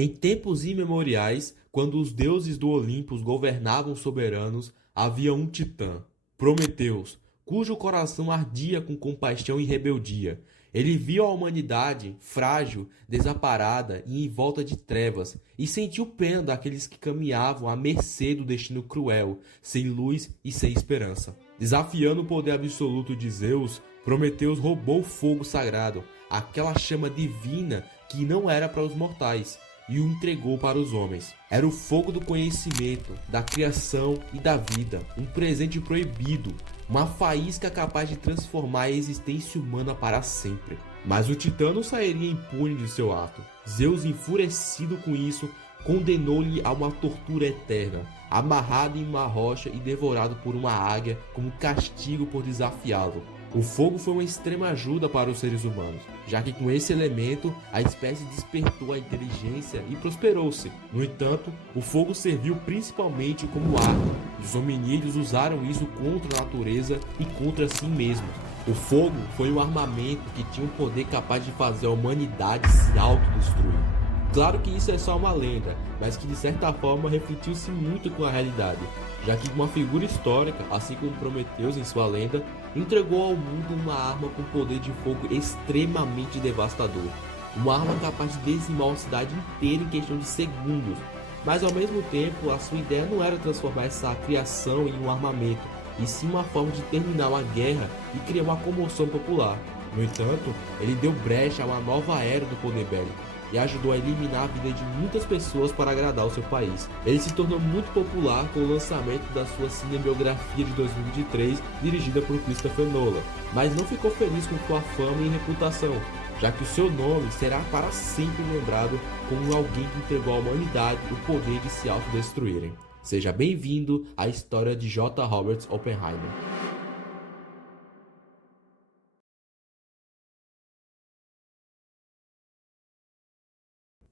Em tempos imemoriais, quando os deuses do Olimpo governavam soberanos, havia um titã, Prometeus, cujo coração ardia com compaixão e rebeldia. Ele viu a humanidade frágil, desamparada e em volta de trevas, e sentiu pena daqueles que caminhavam à mercê do destino cruel, sem luz e sem esperança. Desafiando o poder absoluto de Zeus, Prometeus roubou o fogo sagrado, aquela chama divina que não era para os mortais, e o entregou para os homens. Era o fogo do conhecimento, da criação e da vida, um presente proibido, uma faísca capaz de transformar a existência humana para sempre. Mas o titã não sairia impune de seu ato. Zeus, enfurecido com isso, condenou-lhe a uma tortura eterna, amarrado em uma rocha e devorado por uma águia como castigo por desafiá-lo. O fogo foi uma extrema ajuda para os seres humanos, já que com esse elemento a espécie despertou a inteligência e prosperou-se. No entanto, o fogo serviu principalmente como arma, e os hominídeos usaram isso contra a natureza e contra si mesmos. O fogo foi um armamento que tinha um poder capaz de fazer a humanidade se autodestruir. Claro que isso é só uma lenda, mas que de certa forma refletiu-se muito com a realidade, já que uma figura histórica, assim como Prometeus em sua lenda, entregou ao mundo uma arma com poder de fogo extremamente devastador, uma arma capaz de dizimar uma cidade inteira em questão de segundos, mas ao mesmo tempo a sua ideia não era transformar essa criação em um armamento, e sim uma forma de terminar uma guerra e criar uma comoção popular. No entanto, ele deu brecha a uma nova era do poder bélico, e ajudou a eliminar a vida de muitas pessoas para agradar o seu país. Ele se tornou muito popular com o lançamento da sua cinebiografia de 2023, dirigida por Christopher Nolan, mas não ficou feliz com sua fama e reputação, já que o seu nome será para sempre lembrado como alguém que entregou à humanidade o poder de se autodestruírem. Seja bem-vindo à história de J. Robert Oppenheimer.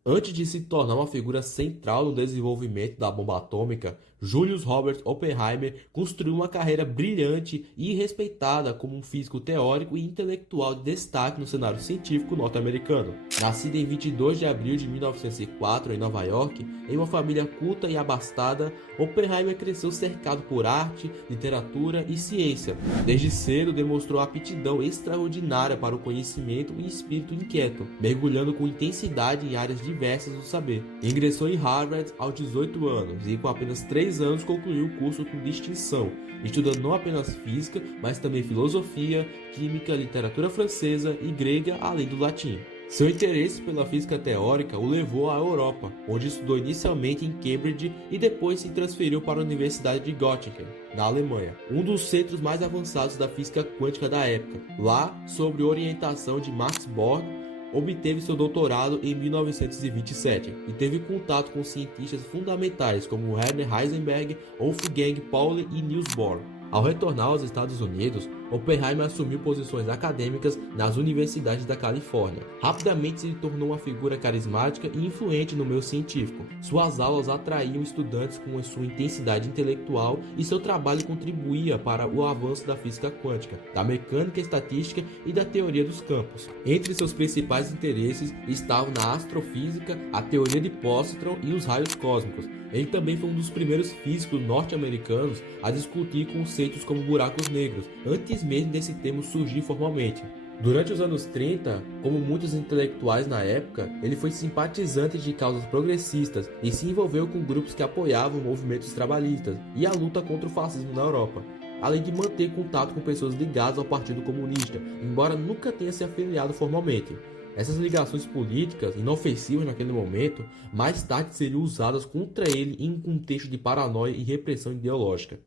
Antes de se tornar uma figura central no desenvolvimento da bomba atômica, Julius Robert Oppenheimer construiu uma carreira brilhante e respeitada como um físico teórico e intelectual de destaque no cenário científico norte-americano. Nascido em 22 de abril de 1904 em Nova York, em uma família culta e abastada, Oppenheimer cresceu cercado por arte, literatura e ciência. Desde cedo demonstrou aptidão extraordinária para o conhecimento e espírito inquieto, mergulhando com intensidade em áreas diversas do saber. Ingressou em Harvard aos 18 anos e com apenas 3 anos concluiu o curso com distinção, estudando não apenas física, mas também filosofia, química, literatura francesa e grega, além do latim. Seu interesse pela física teórica o levou à Europa, onde estudou inicialmente em Cambridge e depois se transferiu para a Universidade de Göttingen, na Alemanha, um dos centros mais avançados da física quântica da época. Lá, sob orientação de Max Born, obteve seu doutorado em 1927 e teve contato com cientistas fundamentais como Werner Heisenberg, Wolfgang Pauli e Niels Bohr. Ao retornar aos Estados Unidos, Oppenheimer assumiu posições acadêmicas nas universidades da Califórnia. Rapidamente se tornou uma figura carismática e influente no meio científico. Suas aulas atraíam estudantes com sua intensidade intelectual e seu trabalho contribuía para o avanço da física quântica, da mecânica estatística e da teoria dos campos. Entre seus principais interesses estavam na astrofísica, a teoria de pósitron e os raios cósmicos. Ele também foi um dos primeiros físicos norte-americanos a discutir conceitos como buracos negros, antes mesmo desse termo surgir formalmente. Durante os anos 30, como muitos intelectuais na época, ele foi simpatizante de causas progressistas e se envolveu com grupos que apoiavam movimentos trabalhistas e a luta contra o fascismo na Europa, além de manter contato com pessoas ligadas ao Partido Comunista, embora nunca tenha se afiliado formalmente. Essas ligações políticas, inofensivas naquele momento, mais tarde seriam usadas contra ele em um contexto de paranoia e repressão ideológica.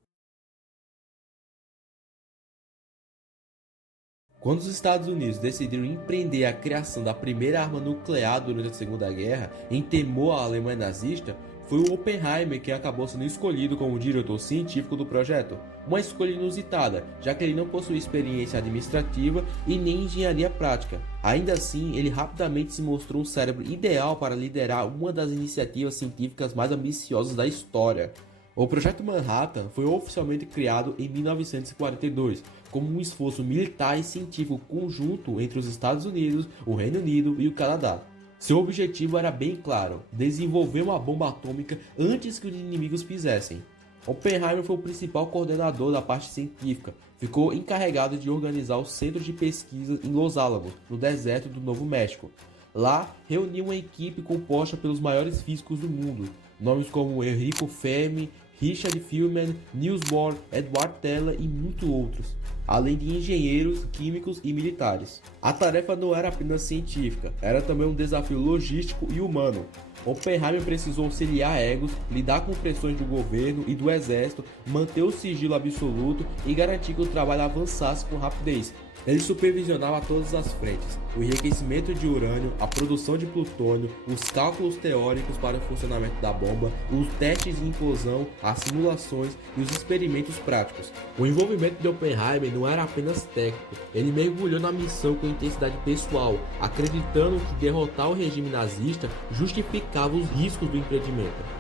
Quando os Estados Unidos decidiram empreender a criação da primeira arma nuclear durante a Segunda Guerra, em temor à Alemanha nazista, foi o Oppenheimer quem acabou sendo escolhido como diretor científico do projeto. Uma escolha inusitada, já que ele não possuía experiência administrativa e nem engenharia prática. Ainda assim, ele rapidamente se mostrou um cérebro ideal para liderar uma das iniciativas científicas mais ambiciosas da história. O Projeto Manhattan foi oficialmente criado em 1942, como um esforço militar e científico conjunto entre os Estados Unidos, o Reino Unido e o Canadá. Seu objetivo era bem claro: desenvolver uma bomba atômica antes que os inimigos fizessem. Oppenheimer foi o principal coordenador da parte científica, ficou encarregado de organizar o centro de pesquisa em Los Alamos, no deserto do Novo México. Lá, reuniu uma equipe composta pelos maiores físicos do mundo, nomes como Enrico Fermi, Richard Feynman, Niels Bohr, Edward Teller e muitos outros, além de engenheiros, químicos e militares. A tarefa não era apenas científica, era também um desafio logístico e humano. Oppenheimer precisou auxiliar egos, lidar com pressões do governo e do exército, manter o sigilo absoluto e garantir que o trabalho avançasse com rapidez. Ele supervisionava todas as frentes: o enriquecimento de urânio, a produção de plutônio, os cálculos teóricos para o funcionamento da bomba, os testes de implosão, as simulações e os experimentos práticos. O envolvimento de Oppenheimer não era apenas técnico, ele mergulhou na missão com intensidade pessoal, acreditando que derrotar o regime nazista justificava os riscos do empreendimento.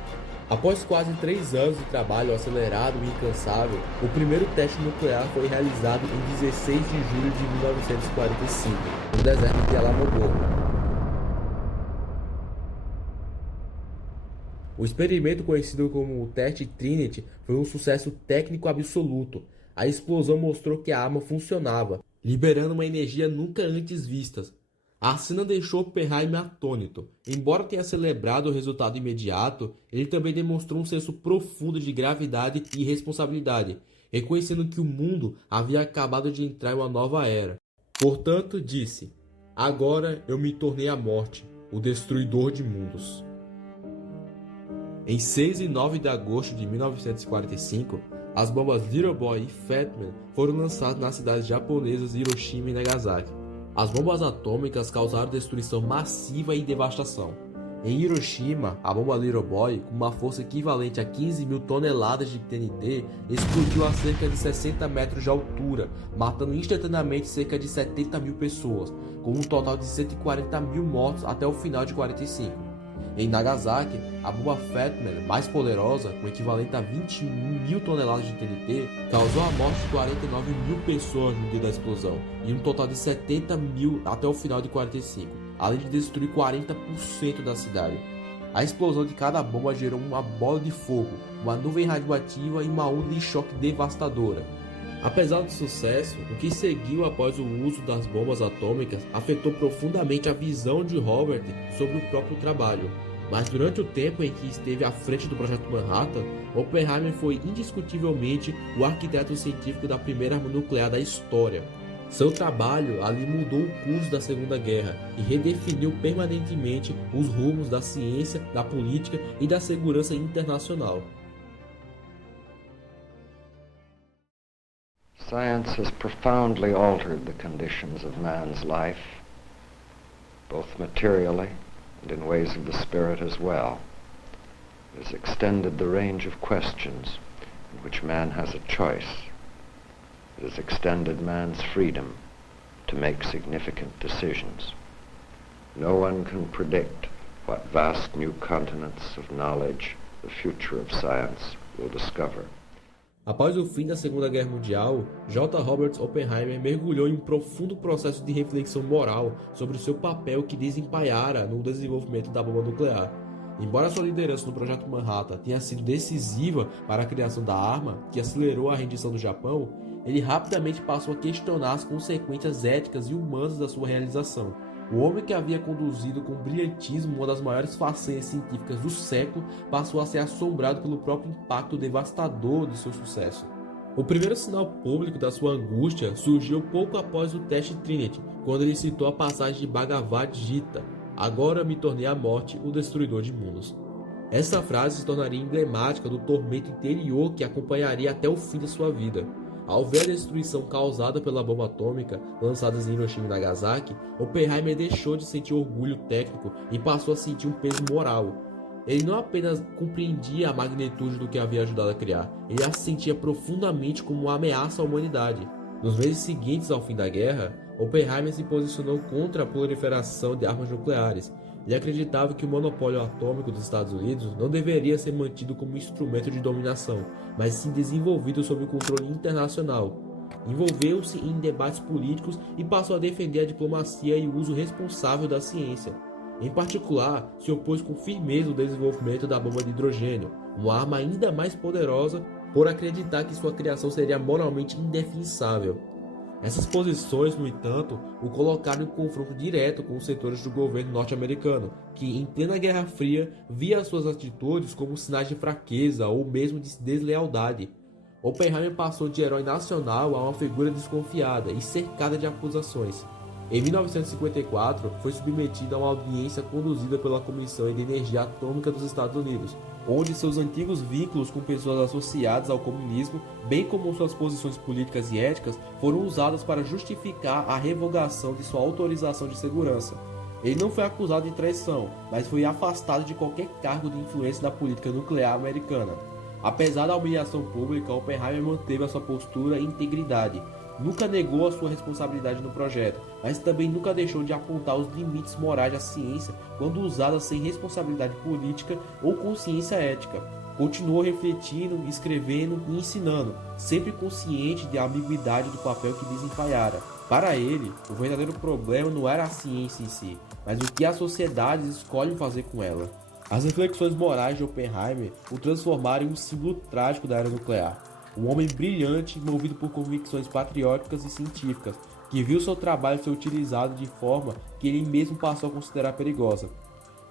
Após quase 3 anos de trabalho acelerado e incansável, o primeiro teste nuclear foi realizado em 16 de julho de 1945, no deserto de Alamogordo. O experimento, conhecido como o Teste Trinity, foi um sucesso técnico absoluto. A explosão mostrou que a arma funcionava, liberando uma energia nunca antes vista. A cena deixou Oppenheimer atônito. Embora tenha celebrado o resultado imediato, ele também demonstrou um senso profundo de gravidade e responsabilidade, reconhecendo que o mundo havia acabado de entrar em uma nova era. Portanto, disse: "Agora eu me tornei a morte, o destruidor de mundos." Em 6 e 9 de agosto de 1945, as bombas Little Boy e Fat Man foram lançadas nas cidades japonesas de Hiroshima e Nagasaki. As bombas atômicas causaram destruição massiva e devastação. Em Hiroshima, a bomba Little Boy, com uma força equivalente a 15 mil toneladas de TNT, explodiu a cerca de 60 metros de altura, matando instantaneamente cerca de 70 mil pessoas, com um total de 140 mil mortos até o final de 45. Em Nagasaki, a bomba Fat Man, mais poderosa, com equivalente a 21 mil toneladas de TNT, causou a morte de 49 mil pessoas no dia da explosão, e um total de 70 mil até o final de 45, além de destruir 40% da cidade. A explosão de cada bomba gerou uma bola de fogo, uma nuvem radioativa e uma onda de choque devastadora. Apesar do sucesso, o que seguiu após o uso das bombas atômicas afetou profundamente a visão de Robert sobre o próprio trabalho. Mas durante o tempo em que esteve à frente do Projeto Manhattan, Oppenheimer foi indiscutivelmente o arquiteto científico da primeira arma nuclear da história. Seu trabalho ali mudou o curso da Segunda Guerra e redefiniu permanentemente os rumos da ciência, da política e da segurança internacional. Science has profoundly altered the conditions of man's life, both materially and in ways of the spirit as well. It has extended the range of questions in which man has a choice. It has extended man's freedom to make significant decisions. No one can predict what vast new continents of knowledge the future of science will discover. Após o fim da Segunda Guerra Mundial, J. Robert Oppenheimer mergulhou em um profundo processo de reflexão moral sobre o seu papel que desempenhara no desenvolvimento da bomba nuclear. Embora sua liderança no Projeto Manhattan tenha sido decisiva para a criação da arma, que acelerou a rendição do Japão, ele rapidamente passou a questionar as consequências éticas e humanas da sua realização. O homem que havia conduzido com brilhantismo uma das maiores façanhas científicas do século passou a ser assombrado pelo próprio impacto devastador de seu sucesso. O primeiro sinal público da sua angústia surgiu pouco após o teste Trinity, quando ele citou a passagem de Bhagavad Gita: "Agora me tornei a morte, o destruidor de mundos." Essa frase se tornaria emblemática do tormento interior que acompanharia até o fim de sua vida. Ao ver a destruição causada pela bomba atômica lançadas em Hiroshima e Nagasaki, Oppenheimer deixou de sentir orgulho técnico e passou a sentir um peso moral. Ele não apenas compreendia a magnitude do que havia ajudado a criar, ele a sentia profundamente como uma ameaça à humanidade. Nos meses seguintes ao fim da guerra, Oppenheimer se posicionou contra a proliferação de armas nucleares. Ele acreditava que o monopólio atômico dos Estados Unidos não deveria ser mantido como instrumento de dominação, mas sim desenvolvido sob controle internacional. Envolveu-se em debates políticos e passou a defender a diplomacia e o uso responsável da ciência. Em particular, se opôs com firmeza ao desenvolvimento da bomba de hidrogênio, uma arma ainda mais poderosa, por acreditar que sua criação seria moralmente indefensável. Essas posições, no entanto, o colocaram em confronto direto com os setores do governo norte-americano, que, em plena Guerra Fria, via suas atitudes como sinais de fraqueza ou mesmo de deslealdade. Oppenheimer passou de herói nacional a uma figura desconfiada e cercada de acusações. Em 1954, foi submetido a uma audiência conduzida pela Comissão de Energia Atômica dos Estados Unidos, onde seus antigos vínculos com pessoas associadas ao comunismo, bem como suas posições políticas e éticas, foram usadas para justificar a revogação de sua autorização de segurança. Ele não foi acusado de traição, mas foi afastado de qualquer cargo de influência na política nuclear americana. Apesar da humilhação pública, Oppenheimer manteve a sua postura e integridade. Nunca negou a sua responsabilidade no projeto, mas também nunca deixou de apontar os limites morais da ciência quando usada sem responsabilidade política ou consciência ética. Continuou refletindo, escrevendo e ensinando, sempre consciente da ambiguidade do papel que desempenhara. Para ele, o verdadeiro problema não era a ciência em si, mas o que as sociedades escolhem fazer com ela. As reflexões morais de Oppenheimer o transformaram em um símbolo trágico da era nuclear. Um homem brilhante, movido por convicções patrióticas e científicas, que viu seu trabalho ser utilizado de forma que ele mesmo passou a considerar perigosa.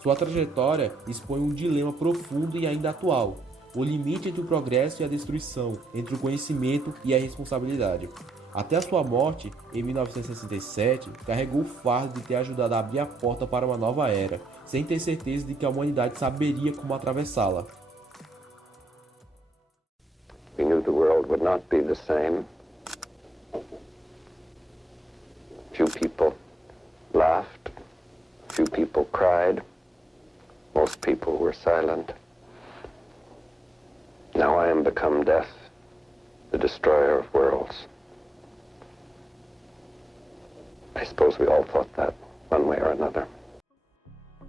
Sua trajetória expõe um dilema profundo e ainda atual: o limite entre o progresso e a destruição, entre o conhecimento e a responsabilidade. Até a sua morte, em 1967, carregou o fardo de ter ajudado a abrir a porta para uma nova era, sem ter certeza de que a humanidade saberia como atravessá-la. We knew the world would not be the same. Few people laughed, few people cried, most people were silent. Now I am become death, the destroyer of worlds. I suppose we all thought that, one way or another.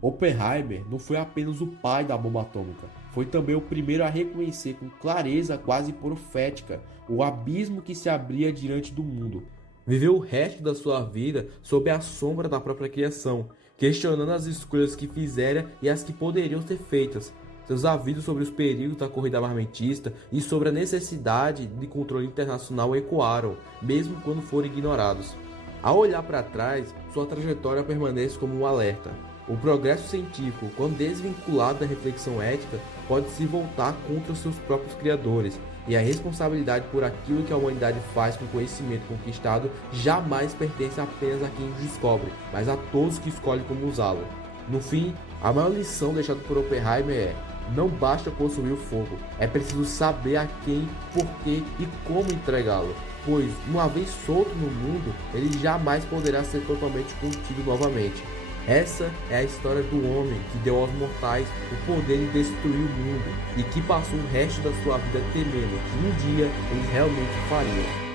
Oppenheimer não foi apenas o pai da bomba atômica, foi também o primeiro a reconhecer com clareza quase profética o abismo que se abria diante do mundo. Viveu o resto da sua vida sob a sombra da própria criação, questionando as escolhas que fizera e as que poderiam ser feitas. Seus avisos sobre os perigos da corrida armamentista e sobre a necessidade de controle internacional ecoaram, mesmo quando foram ignorados. Ao olhar para trás, sua trajetória permanece como um alerta. O progresso científico, quando desvinculado da reflexão ética, pode se voltar contra seus próprios criadores, e a responsabilidade por aquilo que a humanidade faz com o conhecimento conquistado jamais pertence apenas a quem o descobre, mas a todos que escolhem como usá-lo. No fim, a maior lição deixada por Oppenheimer é: não basta possuir o fogo, é preciso saber a quem, por quê e como entregá-lo, pois, uma vez solto no mundo, ele jamais poderá ser totalmente contido novamente. Essa é a história do homem que deu aos mortais o poder de destruir o mundo e que passou o resto da sua vida temendo que um dia eles realmente fariam.